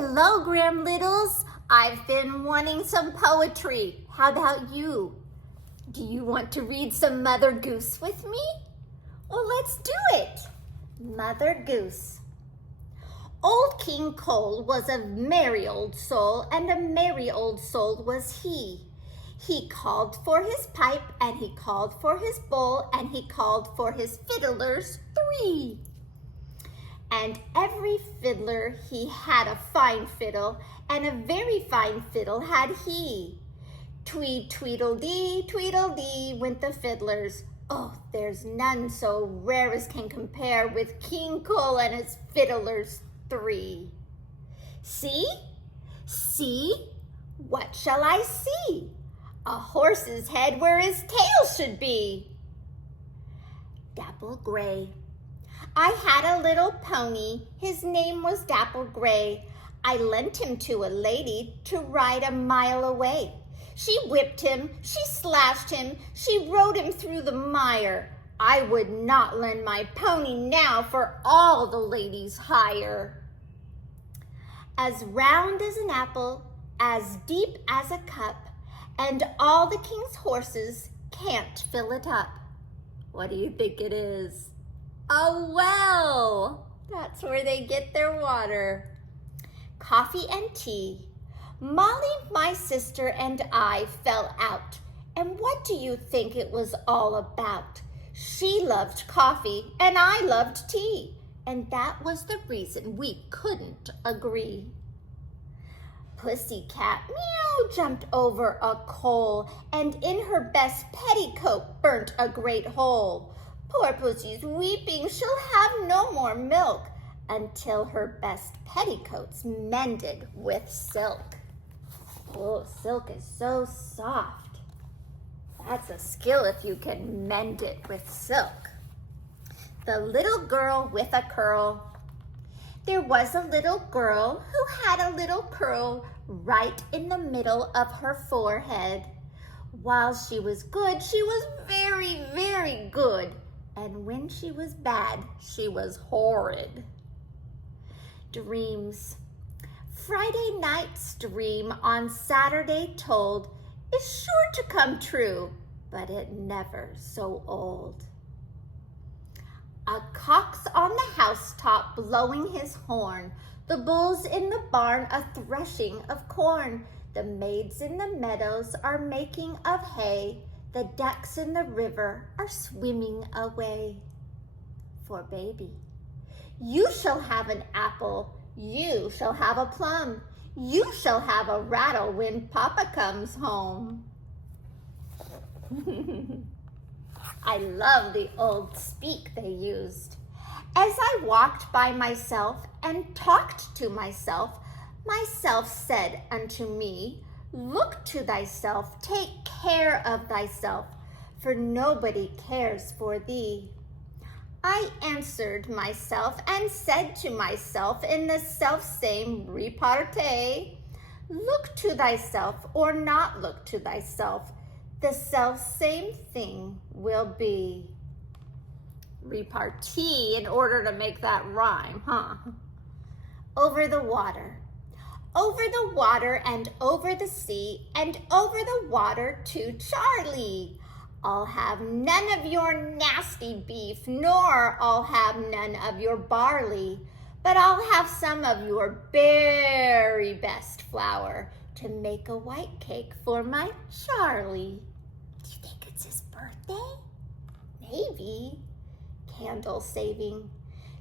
Hello, Graham Littles. I've been wanting some poetry. How about you? Do you want to read some Mother Goose with me? Well, let's do it. Mother Goose. Old King Cole was a merry old soul, and a merry old soul was he. He called for his pipe, and he called for his bowl, and he called for his fiddlers 3. And every fiddler he had a fine fiddle, and a very fine fiddle had he. Tweed, tweedledee, went the fiddlers. Oh, there's none so rare as can compare with King Cole and his fiddlers 3. See? See? What shall I see? A horse's head where his tail should be. Dapple Gray. I had a little pony, his name was Dapple Gray. I lent him to a lady to ride a mile away. She whipped him, she slashed him, she rode him through the mire. I would not lend my pony now for all the ladies' hire. As round as an apple, as deep as a cup, and all the king's horses can't fill it up. What do you think it is? A well! That's where they get their water. Coffee and tea. Molly, my sister, and I fell out. And what do you think it was all about? She loved coffee and I loved tea. And that was the reason we couldn't agree. Pussycat meow jumped over a coal, and in her best petticoat burnt a great hole. Poor Pussy's weeping, she'll have no more milk until her best petticoat's mended with silk. Oh, silk is so soft. That's a skill if you can mend it with silk. The little girl with a curl. There was a little girl who had a little curl right in the middle of her forehead. While she was good, she was very, very good. And when she was bad, she was horrid. Dreams. Friday night's dream on Saturday told is sure to come true, but it never so old. A cock's on the housetop blowing his horn, the bulls in the barn a threshing of corn, the maids in the meadows are making of hay, the ducks in the river are swimming away. For baby, you shall have an apple, you shall have a plum, you shall have a rattle when Papa comes home. I love the old speak they used. As I walked by myself and talked to myself, myself said unto me, look to thyself, take care of thyself, for nobody cares for thee. I answered myself and said to myself in the self-same repartee, look to thyself or not look to thyself, the self-same thing will be. Repartee in order to make that rhyme, huh? Over the water. Over the water and over the sea and over the water to Charlie. I'll have none of your nasty beef, nor I'll have none of your barley, but I'll have some of your very best flour to make a white cake for my Charlie. Do you think it's his birthday? Maybe. Candle saving.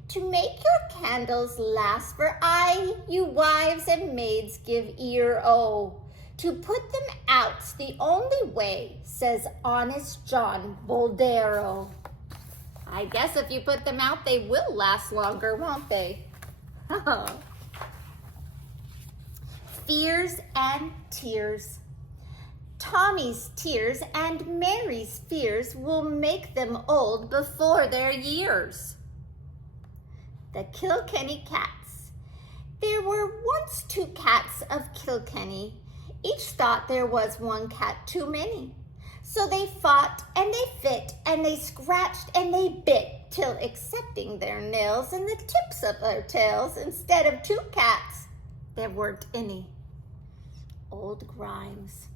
To make your candles last for aye, you wives and maids give ear, oh. To put them out's the only way, says honest John Boldero. I guess if you put them out, they will last longer, won't they? Fears and tears. Tommy's tears and Mary's fears will make them old before their years. The Kilkenny Cats. There were once 2 cats of Kilkenny. Each thought there was 1 cat too many. So they fought and they fit and they scratched and they bit till accepting their nails and the tips of their tails instead of 2 cats, there weren't any. Old Grimes.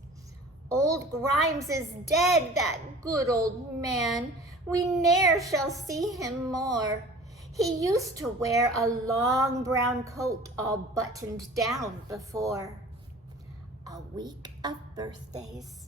Old Grimes is dead, that good old man. We ne'er shall see him more. He used to wear a long brown coat all buttoned down before. A week of birthdays.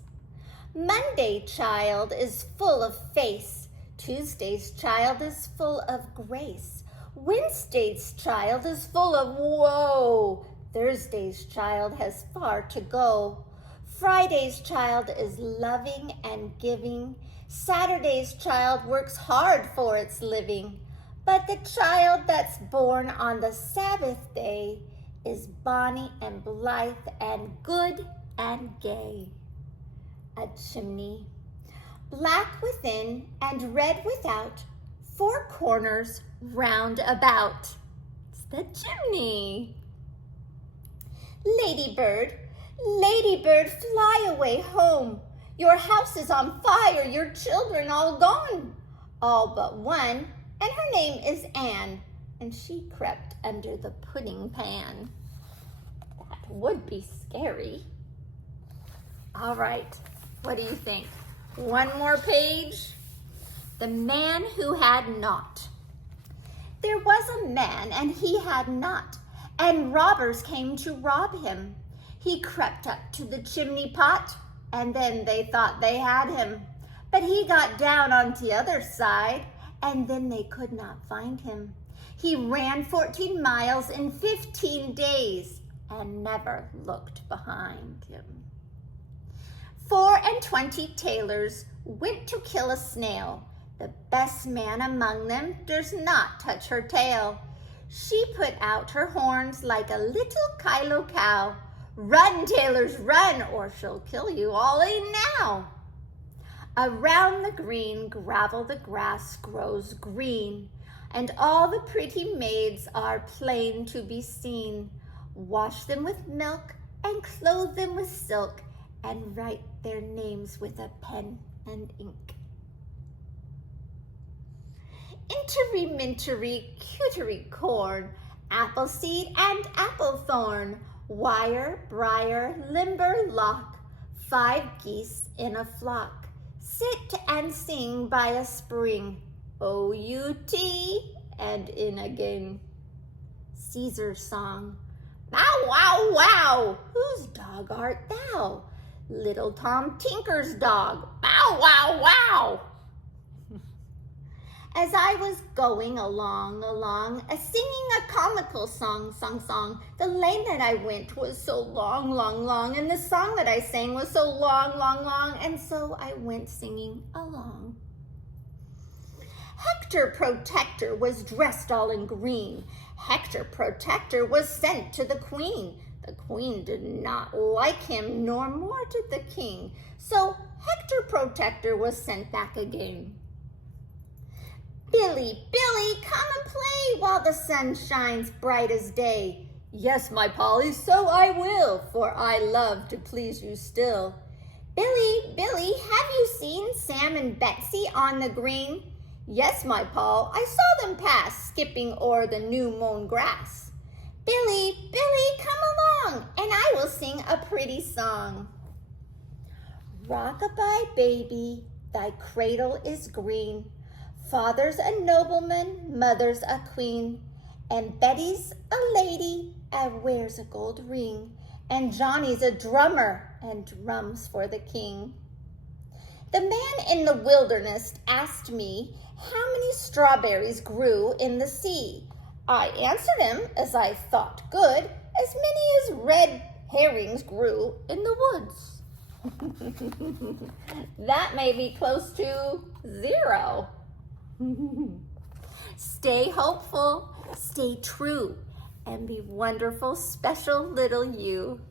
Monday child is full of face. Tuesday's child is full of grace. Wednesday's child is full of woe. Thursday's child has far to go. Friday's child is loving and giving. Saturday's child works hard for its living. But the child that's born on the Sabbath day is bonny and blithe and good and gay. A chimney, black within and red without, 4 corners round about. It's the chimney. Ladybird, ladybird, fly away home. Your house is on fire, your children all gone. All but one, and her name is Anne, and she crept under the pudding pan. That would be scary. All right, what do you think? One more page. The man who had not. There was a man, and he had not, and robbers came to rob him. He crept up to the chimney pot, and then they thought they had him. But he got down on the other side, and then they could not find him. He ran 14 miles in 15 days and never looked behind him. 24 tailors went to kill a snail. The best man among them durst not touch her tail. She put out her horns like a little Kylo cow. Run, tailors, run, or she'll kill you all in now. Around the green gravel the grass grows green, and all the pretty maids are plain to be seen. Wash them with milk and clothe them with silk, and write their names with a pen and ink. Intery, mintery, cutery, corn, apple seed and apple thorn, wire, briar, limber, lock, 5 geese in a flock, sit and sing by a spring, O-U-T, and in again. Caesar's song, bow, wow, wow, whose dog art thou? Little Tom Tinker's dog, bow, wow, wow. As I was going along, singing a comical song, the lane that I went was so long, and the song that I sang was so long, and so I went singing along. Hector Protector was dressed all in green. Hector Protector was sent to the queen. The queen did not like him, nor more did the king. So Hector Protector was sent back again. Billy, Billy, come and play while the sun shines bright as day. Yes, my Polly, so I will, for I love to please you still. Billy, Billy, have you seen Sam and Betsy on the green? Yes, my Paul, I saw them pass, skipping o'er the new-mown grass. Billy, Billy, come along, and I will sing a pretty song. Rock-a-bye, baby, thy cradle is green. Father's a nobleman, mother's a queen, and Betty's a lady and wears a gold ring, and Johnny's a drummer and drums for the king. The man in the wilderness asked me how many strawberries grew in the sea. I answered him, as I thought good, as many as red herrings grew in the woods. That may be close to 0. Stay hopeful, stay true, and be wonderful, special little you.